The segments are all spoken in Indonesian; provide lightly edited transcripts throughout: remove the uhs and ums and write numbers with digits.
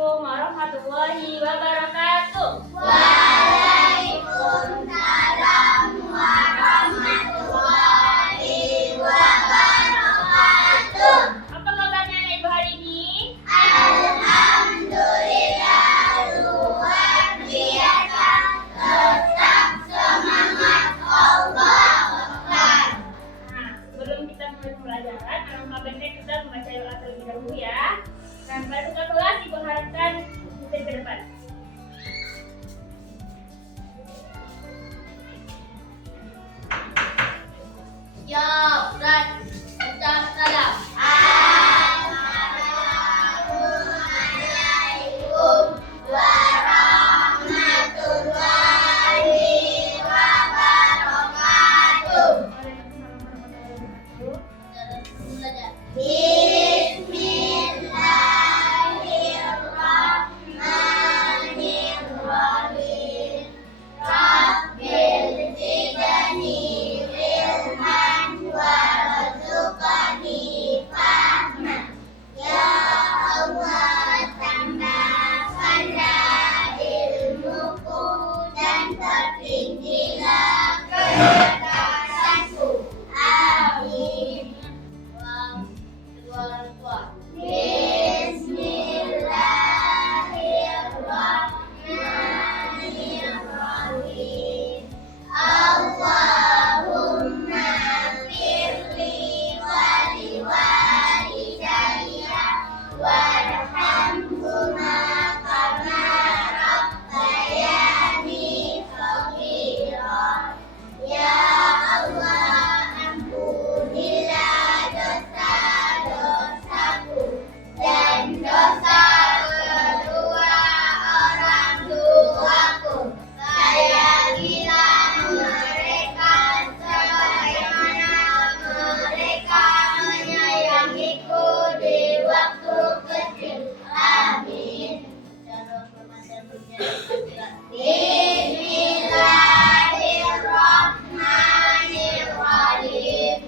Assalamualaikum warahmatullahi wabarakatuh. Waalaikumsalam warahmatullahi wabarakatuh. Apa kabarnya anak ibu hari ini? Alhamdulillah luar biasa. Tetap semangat, Allah Akbar. Nah, sebelum kita mulai pembelajaran, alangkah baiknya kita membaca doa terlebih dahulu ya. Dan pada buka kelas ibu harapkan bisa ke depan. Ya, Brad. Ucap salam. Assalamualaikum warahmatullahi wabarakatuh. Bismillahirrahmanirrahim. Rabbil zidni ilman warzuqni fahma. Ya Allah, tambahkanlah ilmuku dan perbincangan kecerdasanku. Amin. Bismillahirrahmanirrahim. Allahumma firli wali walidayya warhamhuma kama rabbayani shaghira. Ya Allah, ampunilah dosa-dosaku dan dosa kedua orang tuaku. Sayangilah mereka sebagaimana mereka menyayangiku di waktu kecil. Amin. Bismillahirrahmanirrahim.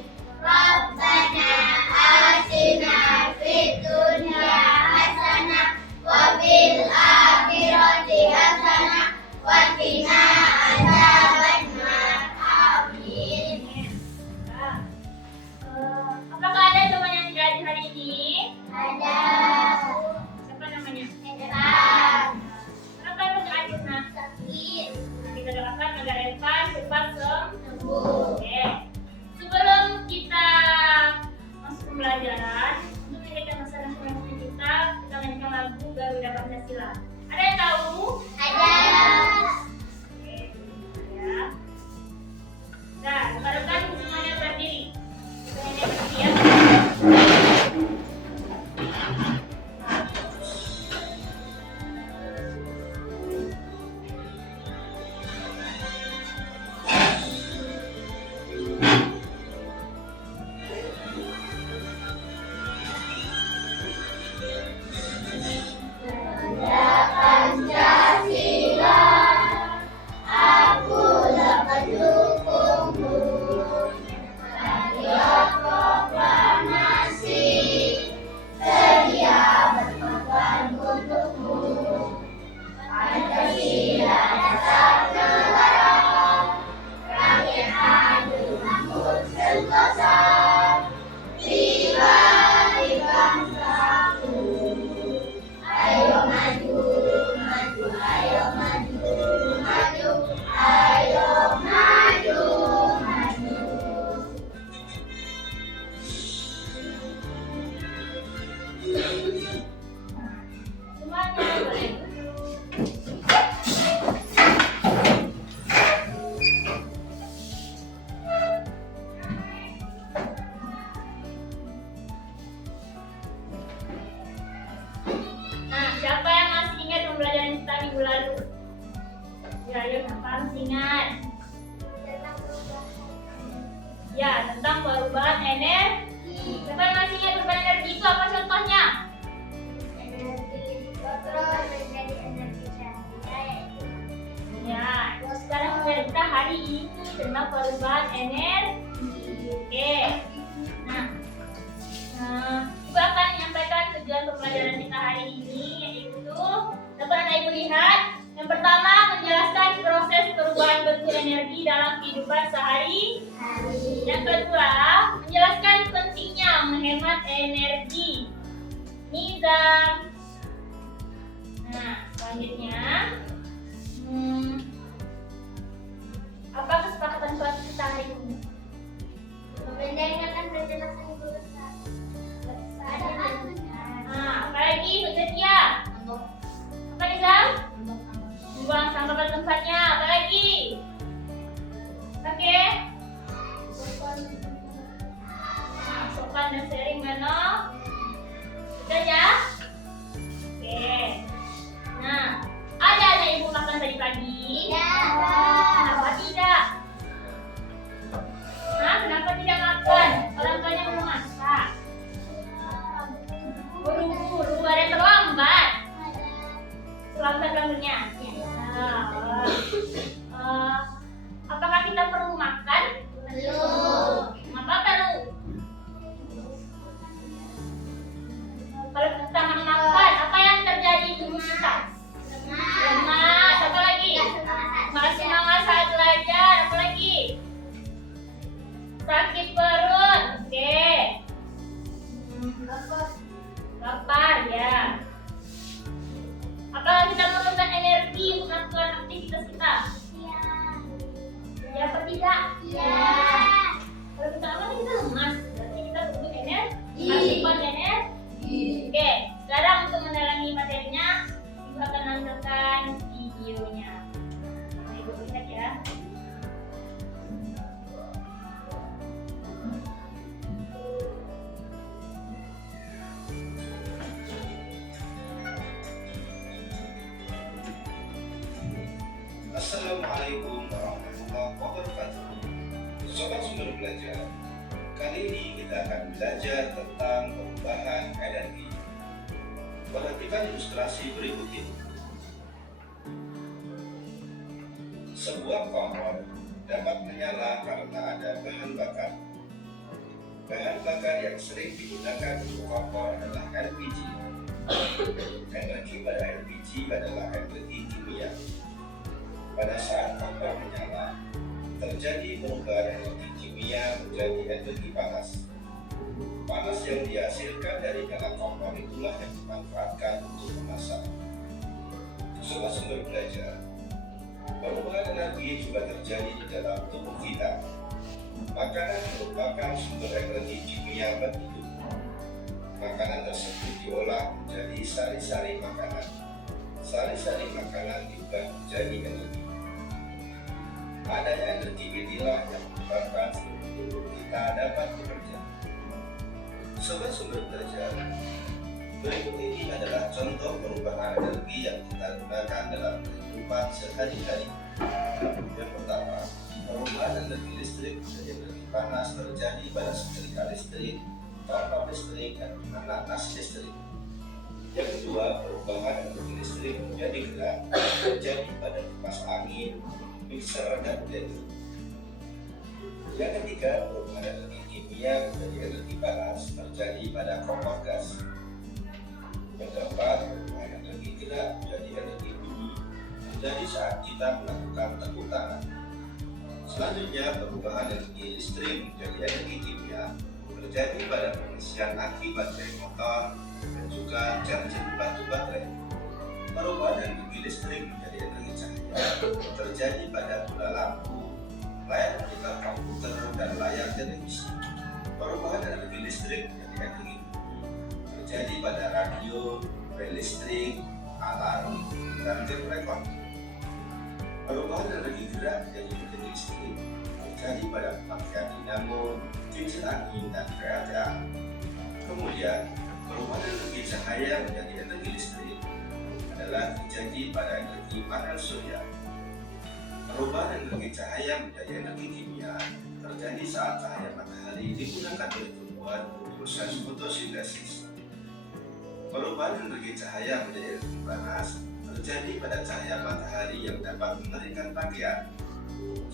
Rabbana atina fid dunya hasanah wa fil akhirati hasanah wa qina adzabannar. Amin. Apakah ada teman yang tidak hadir hari ini? Ada. Siapa namanya? Evan. Kenapa Evan tidak hadir, Nak? Sakit. Nah, kita doakan agar Evan cepat Sembuh. Oke. Sebelum kita masuk pembelajaran, untuk menjaga masa depan kita nyanyikan lagu Garuda Pancasila. Ada yang tahu? Ada. Oke, ya. Nah, harapkan semuanya berdiri. Semuanya berdiri ya. Pancasila, aku dapat dukungmu. Radio proklamasi, sedia berkorban untukmu. Pancasila dasar negara, rakyat adu namun sentosa. Tiba di bangsaku. Ayo maju, maju, ayo maju, maju, ayo maju, maju. Semuanya boleh duduk. Nah, siapa yang masih ingat pembelajaran kita minggu lalu? Ya, ayo siapa masih ingat? Ya, tentang perubahan energi. Siapa yang masih ingat perubahan energi itu apa contohnya? Energi kotor menjadi energi cahaya. Ya, sekarang pembelajaran kita hari ini tentang perubahan energi. Oke. Nah, Ibu akan menyampaikan tujuan pembelajaran kita hari ini, yaitu Dapat Anak Ibu lihat? Yang pertama, menjelaskan proses perubahan bentuk energi dalam kehidupan sehari. Yang kedua, menjelaskan pentingnya menghemat energi. Nizam. Nah, selanjutnya, apa kesepakatan kelas kita hari ini? Mendengarkan penjelasan guru besar. Nah, apa lagi, Bu Setia? Apa Nizam? Membuang sampah pada tempatnya. Apa lagi? Oke. Sopan dan sharing Bano. Sudah ya? Oke. Nah, ada anak ibu makan tadi pagi? Kenapa tidak? Nah, kenapa tidak makan? Orang tuanya belum masak. Buru-buru, ada yang terlambat. Terlambat bangunnya. Apakah kita perlu makan? Belum. Apa perlu? Kalau kita makan, apa yang terjadi di tubuh kita? Lemas. Apa lagi? Nggak semangat saat belajar. Apa lagi? Sakit perut. Oke. Lapar ya. Apakah kita memerlukan energi untuk melakukan aktivitas kita? Ya atau tidak? Kalau kita makan kita lemas. Berarti kita butuh energi. Asupan energi. Oke. Sekarang untuk mendalami materinya, Ibu akan nampilkan videonya. Nah, Ibu lihat ya. Assalamualaikum warahmatullahi wabarakatuh. Sobat Sumber Belajar, kali ini kita akan belajar tentang perubahan energi. Perhatikan ilustrasi berikut ini. Sebuah kompor dapat menyala karena ada bahan bakar. Bahan bakar yang sering digunakan untuk kompor adalah LPG. Energi pada LPG adalah energi kimia. Pada saat kompor menyala, terjadi perubahan energi kimia menjadi energi panas. Panas yang dihasilkan dari nyala kompor itulah yang dimanfaatkan untuk memasak. Sobat Sumber Belajar, perubahan energi juga terjadi di dalam tubuh kita. Makanan merupakan sumber energi kimia bagi tubuh. Makanan tersebut diolah menjadi sari-sari makanan. Sari-sari makanan diubah menjadi energi. Adanya energi inilah yang menyebabkan seluruh tubuh kita dapat bekerja. Sobat Sumber Belajar, berikut ini adalah contoh perubahan energi yang kita gunakan dalam kehidupan sehari-hari. Yang pertama, perubahan energi listrik menjadi energi panas terjadi pada setrika listrik, kompor listrik, dan nanas listrik. Yang kedua, perubahan energi listrik menjadi gerak terjadi pada kipas angin, mixer, dan blender. Yang ketiga, perubahan energi kimia menjadi energi panas terjadi pada kompor gas. Yang keempat, perubahan energi gerak menjadi energi bunyi terjadi saat kita melakukan tepuk tangan. Selanjutnya, perubahan energi listrik menjadi energi kimia terjadi pada pengisian aki baterai motor dan juga charging batu baterai. Perubahan energi listrik menjadi energi cahaya terjadi pada bola lampu, layar monitor komputer, dan layar televisi. Perubahan energi listrik menjadi energi terjadi pada radio, bel listrik, alarm, dan tape recorder. Perubahan energi gerak menjadi energi listrik terjadi pada pemakaian dinamo, kincir angin, dan kereta. Kemudian, perubahan energi cahaya menjadi energi listrik adalah terjadi pada energi panel surya. Perubahan energi cahaya menjadi energi kimia terjadi saat cahaya matahari digunakan oleh tumbuhan untuk proses fotosintesis. Perubahan energi cahaya menjadi energi panas terjadi pada cahaya matahari yang dapat mengeringkan pakaian.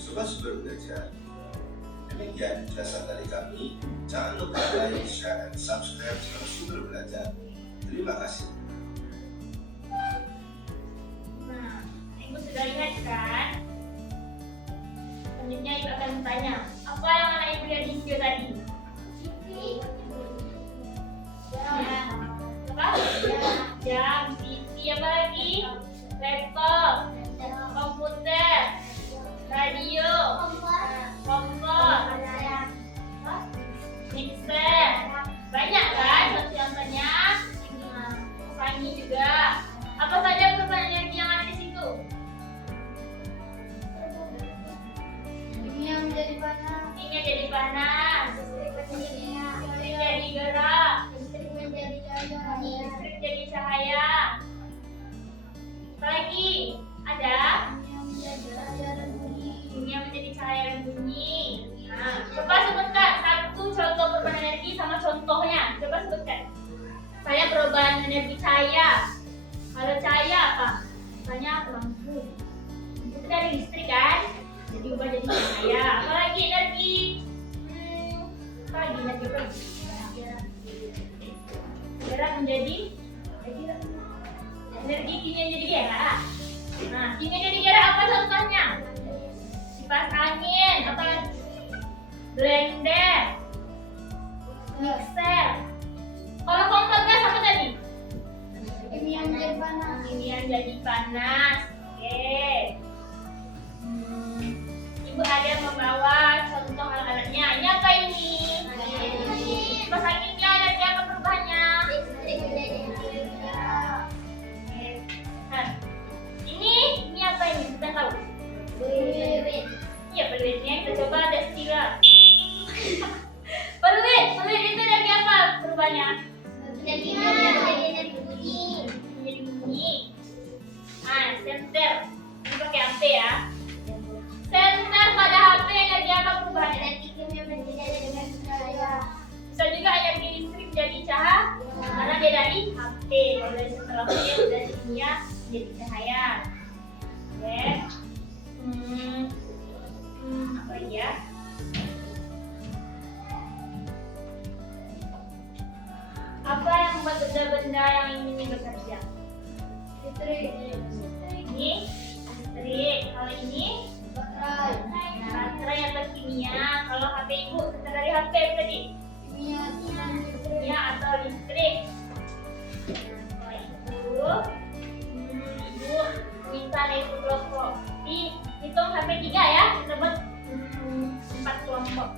Sobat Sumber Belajar, demikian penjelasan dari kami. Jangan lupa like, share, dan subscribe channel Sumber Belajar. Terima kasih. Sudah ingat kan? Selanjutnya ibu akan bertanya, apa yang anak ibu lihat di video tadi? Apa? Jam, TV, apa lagi? Laptop, komputer, radio, kompor, mixer. Banyak kan contoh-contohnya? Ini juga. Apa saja perubahan energi yang ada di situ? Ini yang menjadi panas. Ini jadi panas, listrik jadi gerak, listrik jadi cahaya. Apa lagi? Ada? Ini yang menjadi cahaya dan bunyi. Nah, coba sebutkan satu contoh perubahan energi sama contohnya. Coba sebutkan. Saya perubahan energi cahaya. Kalau cahaya apa? Misalnya lampu. Itu dari listrik kan? Jadi ubah jadi cahaya. Apalagi energi? Apa lagi energi apa? Gerak menjadi energi kimia jadi gerak. Nah, kimia jadi gerak apa contohnya? Kipas angin, apa lagi? Blender, mixer. Kalau kompor gas apa tadi? Ini yang menjadi panas. Ini yang jadi panas. Oke. Ibu ada membawa contoh alat-alatnya. Ini apa ini? Kipas anginnya energi apa perubahannya? Nah, ini apa ini? Kita tahu. Iya, peluitnya kita coba ada istilah. Peluit itu energi apa perubahannya? Jadi bunyi. Nah, senter. Ini pakai HP ya. Senter pada HP energi apa perubahannya? Bisa juga energi listrik jadi cahaya karena dia dari HP. Kalau dari senter HP dia dari kimia jadi cahaya. Oke. Apa lagi ya? Apa yang membuat benda-benda yang ini bekerja? Listrik. Ini listrik. Kalau ini baterai atau kimia. Kalau HP ibu senter dari HP tadi kimia atau listrik. Kalau ibu minta itu kelompok. Hitung sampai 3 ya. Kita buat 4 kelompok.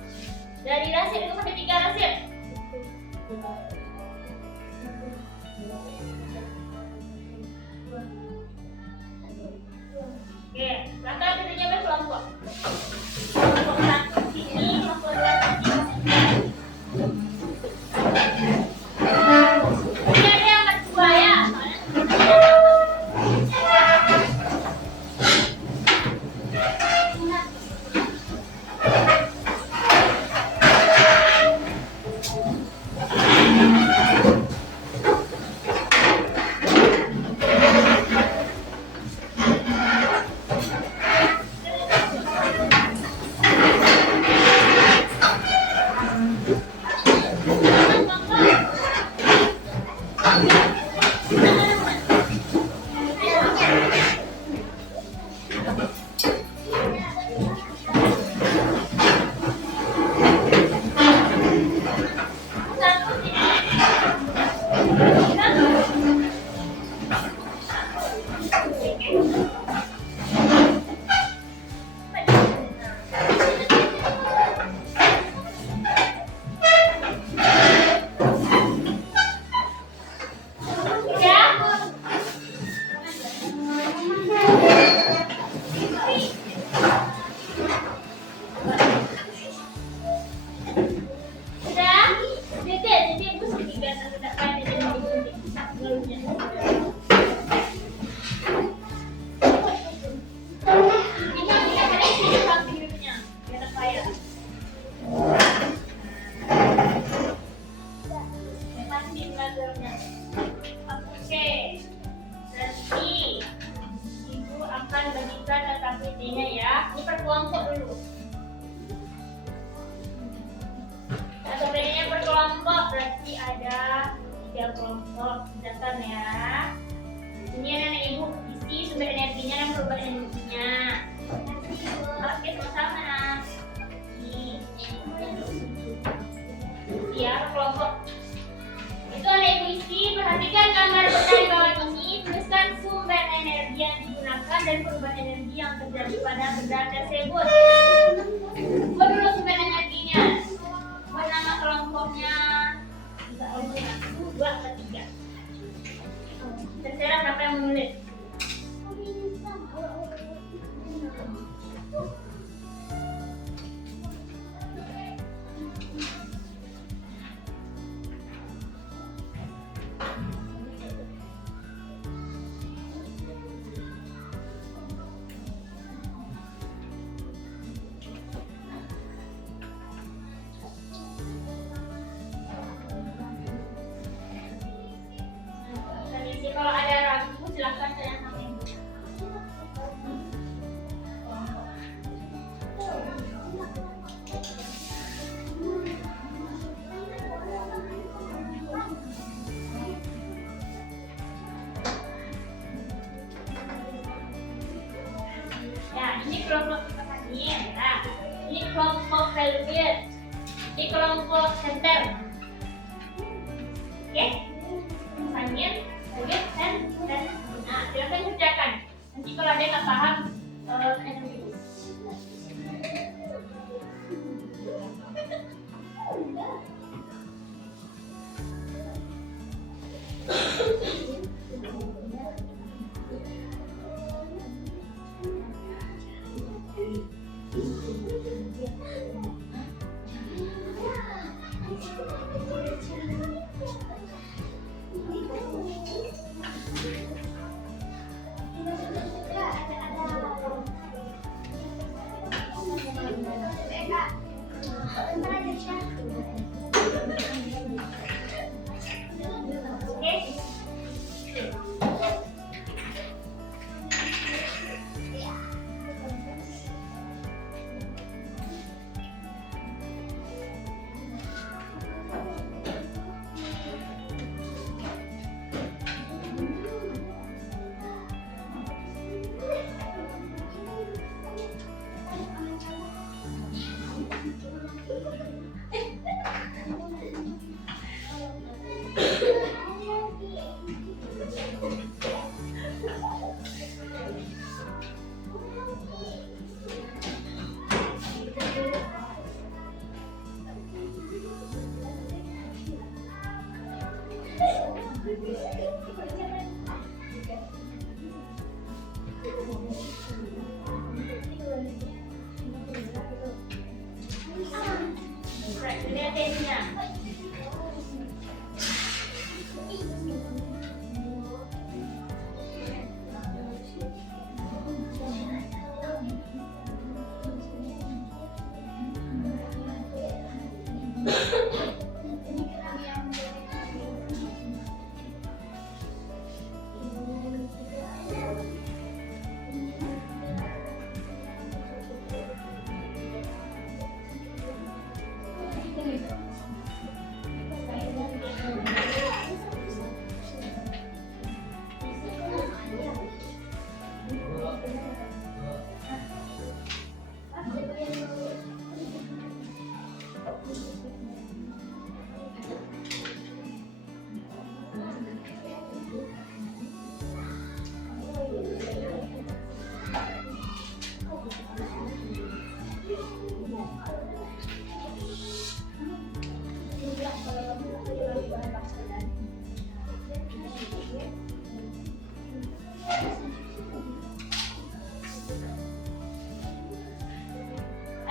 Dari Rasid itu sampai 3 Rasid. Oke, sekarang kita coba kelompok. Kelompok 1 sini, kelompok 2 sini. Ini ada yang kedua ya. intinya ya. Ini per kelompok dulu. Atau bedanya per kelompok berarti ada 3 kelompok. Catat ya. Ini anak ibu isi isi sumber energinya dan perubahan energinya. Oke, sama-sama. Ya, kelompok itu ada isi. Perhatikan gambar peta di bawah ini. Tuliskan sumber energi yang digunakan dan perubahan energi yang terjadi pada benda tersebut. Buat dulu sumber energinya. Buat nama kelompoknya. Bisa kelompok 1, 2, atau 3. Terserah siapa yang menulis. Kalau ada ragu, silakan saya sampaikan. Ya, ini kelompok petani. Nah, ini kelompok velvet. Ini kelompok center. Oke? Misalnya dan nah, silakan kerjakan. Nanti kalau ada yang nggak paham, tanya dulu. Lihat tesnya.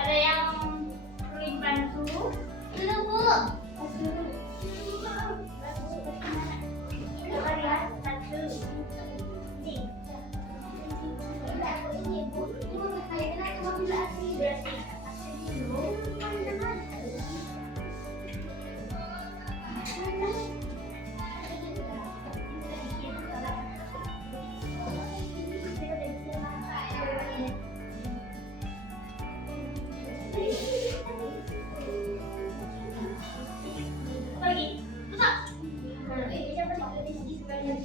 Ada yang perlu dibantu? Belum, Bu. Coba lihat satu. Ini. Lagi. Tutup. Nah, ini dapat di sini sebenarnya.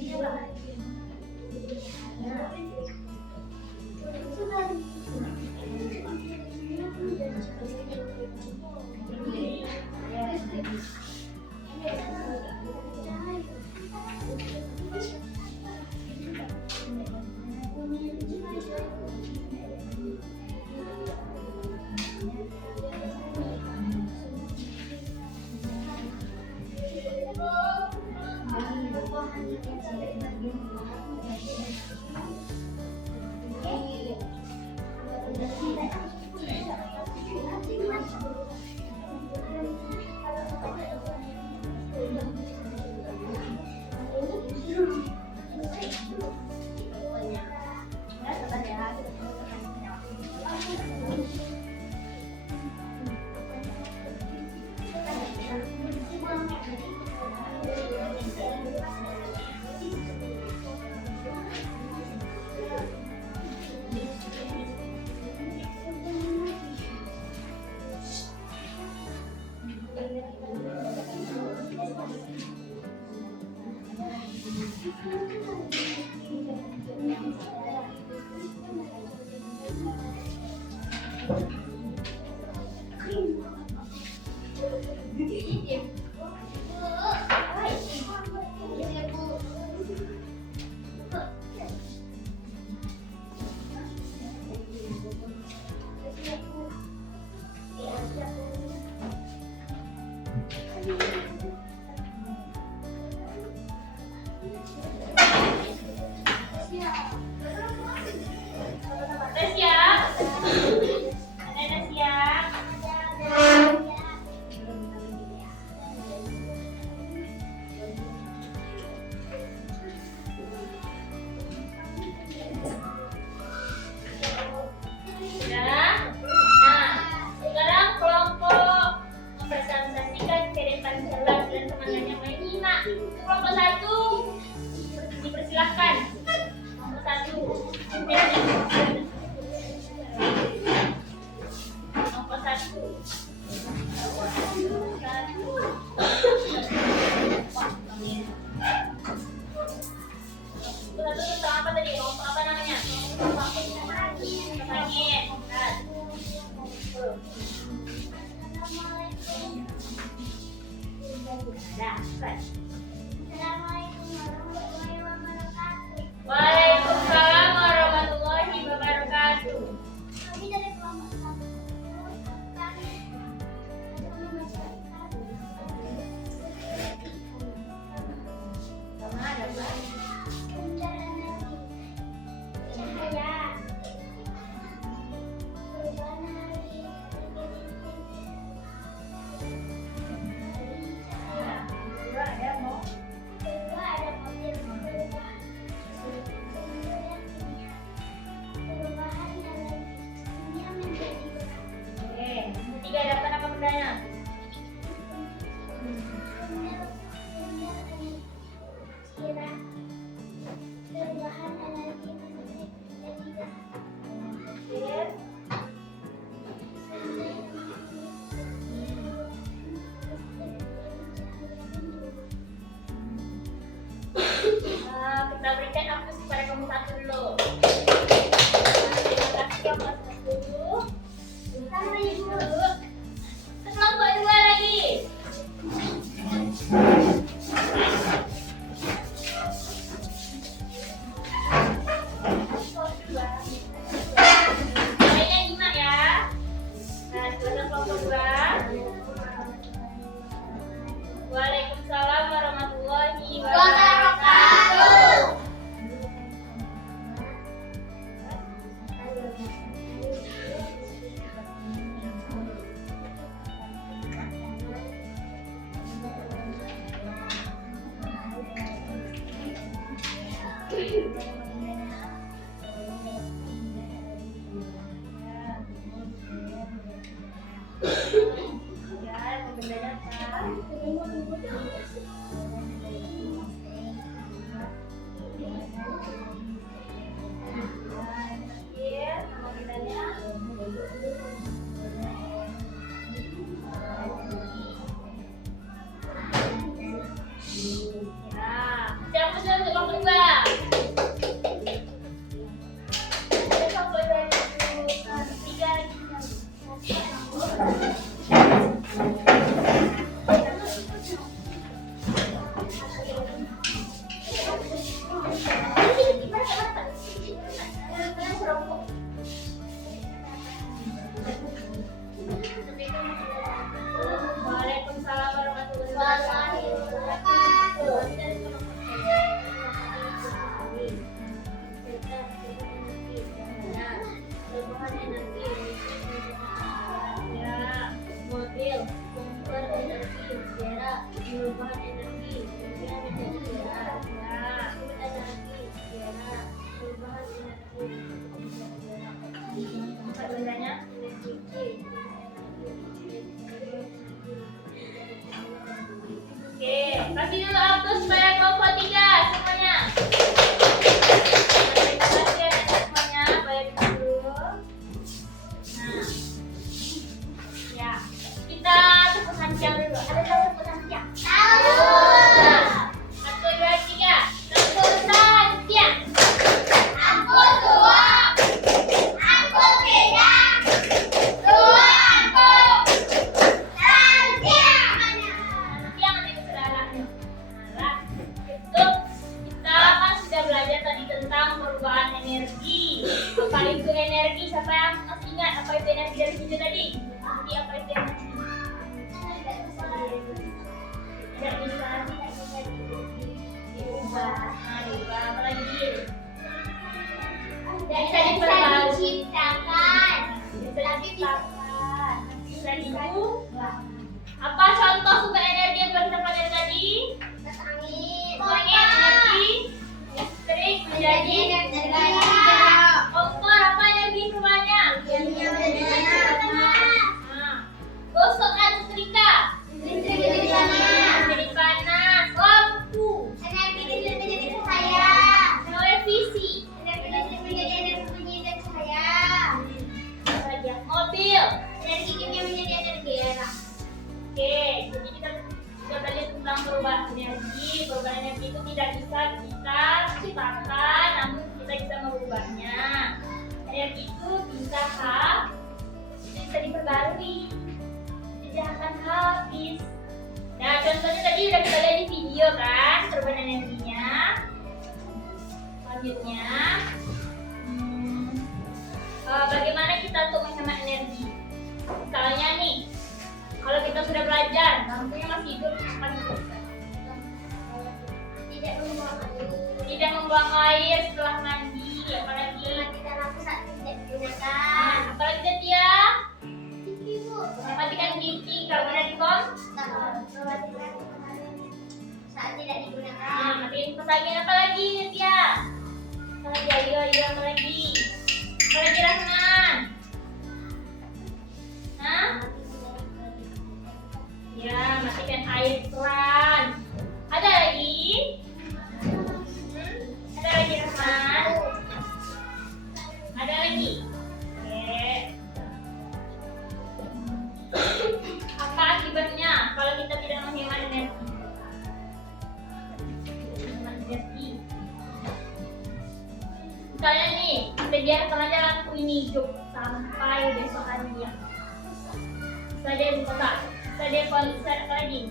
Udah siap? Anak-anak siap? Sudah? Nah, sekarang kelompok mempresentasikan ke depan kelas dan teman-temannya main nyimak. Kelompok 1 dipersilahkan. Kelompok 1. Kelompok 1. Satu tentang apa tadi? Kelompok apa namanya? Langit. Waalaikumsalam warahmatullahi wabarakatuh. Kami dari kelompok 1 kami membacakan Sama ada apa? kendaraan Nabi, cahaya, perubahan hari, Dua ada mau. kedua ada mobil perubahan, kemudian kimia, perubahan dalam kimia menjadi Oke. Ketiga daftar apa bendanya? kira perubahan energi menjadi gas. Oke. Kita berikan aplaus kepada kelompok 1 dulu. Terima kasih kelompok 1. Sama ibu. Kelompok 2 lagi. Mainnya nyimak ya. Nah, sekarang kelompok 2. Waalaikumsalam warahmatullahi wabarakatuh. Indra-indranya? Oke, kasih dulu Abdul supaya kelompok 3 semuanya. Terima kasih ya semuanya, bayar dulu. Nah, ya, kita tepukan siang dulu. Ada tahu tepukan siang? Tahu. Nah, 1, 2, 3. Tepukan siang. Aku tua. Aku tidak. Tua aku. Siang nih saudaranya. Nah, itu kita kan sudah belajar tadi tentang perubahan energi. Apa itu energi? Siapa yang masih ingat apa itu energi dari video tadi? Nanti apa itu energi? Tidak bisa diubah. Nah, diubah apa lagi? Bisa diperbarui. diciptakan. Bisa diciptakan. Bisa diubah. Apa contoh sumber energi yang telah kita pelajari tadi? Kipas angin. Angin, energi listrik menjadi energi. kompor. Apa energi semuanya? Nah, gosokkan setrika menjadi panas. Lampu, televisi, apa lagi ya? Mobil. Oke, jadi kita sudah belajar tentang perubahan energi. Perubahan energi itu tidak bisa kita ciptakan, namun kita bisa merubahnya. Energi itu bisa diperbarui, tidak akan habis. Nah, contohnya tadi udah kita lihat di video kan, perubahan energinya. Selanjutnya, bagaimana kita untuk menghemat energi? Misalnya nih, kalau kita sudah belajar, lampunya masih hidup, apa gitu? Tidak membuang air setelah mandi, apalagi? Nah, apalagi Tia? Matikan TV kalau ada di kom? Saat tidak digunakan. Nah, matiin kipas angin apa lagi Tia? Apa lagi? Ayo, apa lagi? Apa lagi Rahman? Hah? Ya, matikan air pelan. Ada lagi? Ada lagi Rahman? Ada lagi? Oke. Apa akibatnya kalau kita tidak menghemat energi? Menghemat energi. Misalnya nih, kita biarkan aja lampu ini hidup sampai besok hari ya. Bisa dia rusak, bisa dia konser apa lagi?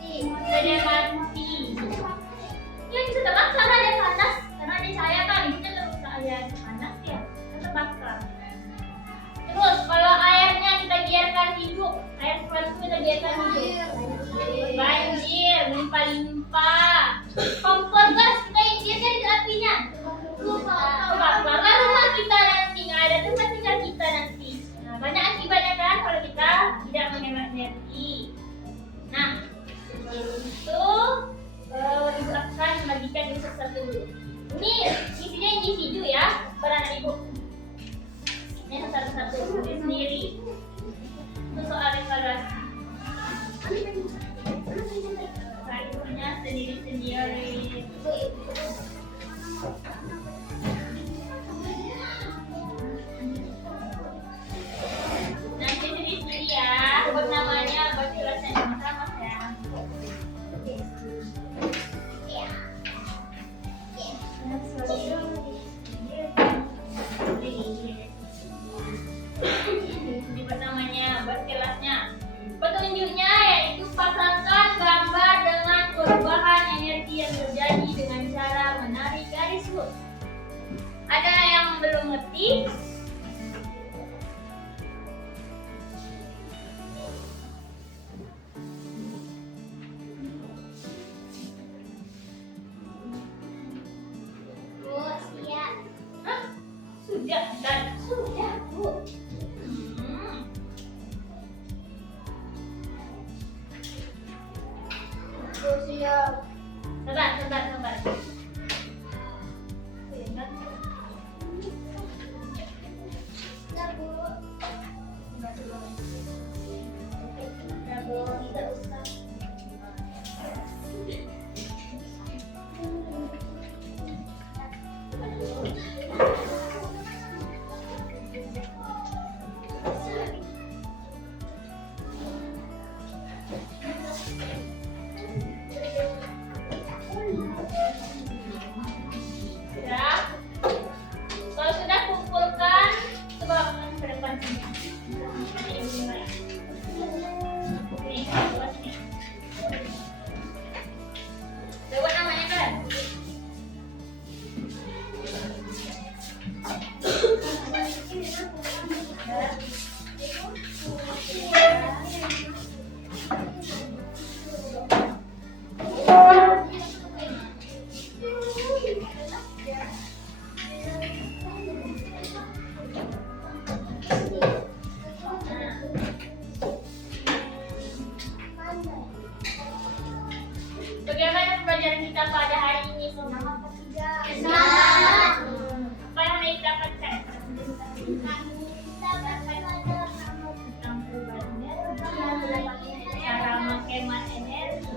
Bisa dia mati. Ya bisa terbakar, karena ada panas, karena ada cahaya kan, kita terus ada panas ya, kita terbakar. Terus kalau airnya kita biarkan hidup, air keluar itu kita biarkan hidup. Banjir, limpah-limpah. Kompor gas kita biarkan itu apinya. Terbakar rumah kita nanti, nggak ada tempat tinggal kita nanti. Nah, banyak akibatnya kan kalau kita tidak menghemat energi. Nah, itu ibu akan membagikan ini satu-satu dulu. Ini isinya individu ya, beranak ibu. Ini satu-satu sendiri. Itu soal evaluasi. Ibunya sendiri-sendiri. Nanti sendiri-sendiri ya. Buat namanya, buat jelasnya sama-sama ya. Ini namanya buat kelasnya. Petunjuknya yaitu pasangkan gambar dengan perubahan energi yang terjadi dengan cara menarik garis lurus. Ada yang belum ngerti? Hah? Sudah dan sudah Bu. Sabar. Bagaimana pembelajaran kita pada hari ini? Semangat. Apa yang kita dapatkan? Tentang perubahan energi, cara menghemat energi,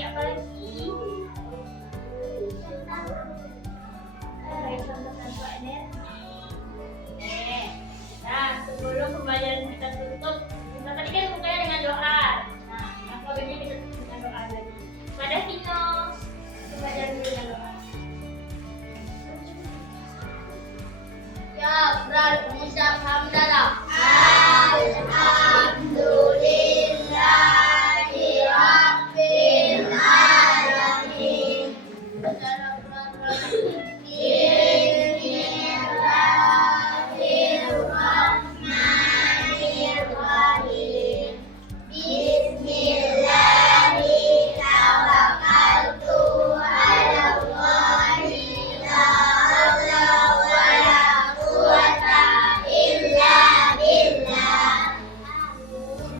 apa lagi? Contoh-contoh energi. Oke. Nah, sebelum pembelajaran kita tutup, kita tadi kan mulai dengan doa. Nah, apa bedanya kita tutup dengan doa lagi? Pada Vino, pembelajaran dulu dengan doa. Ya, berat mengucap hamdalah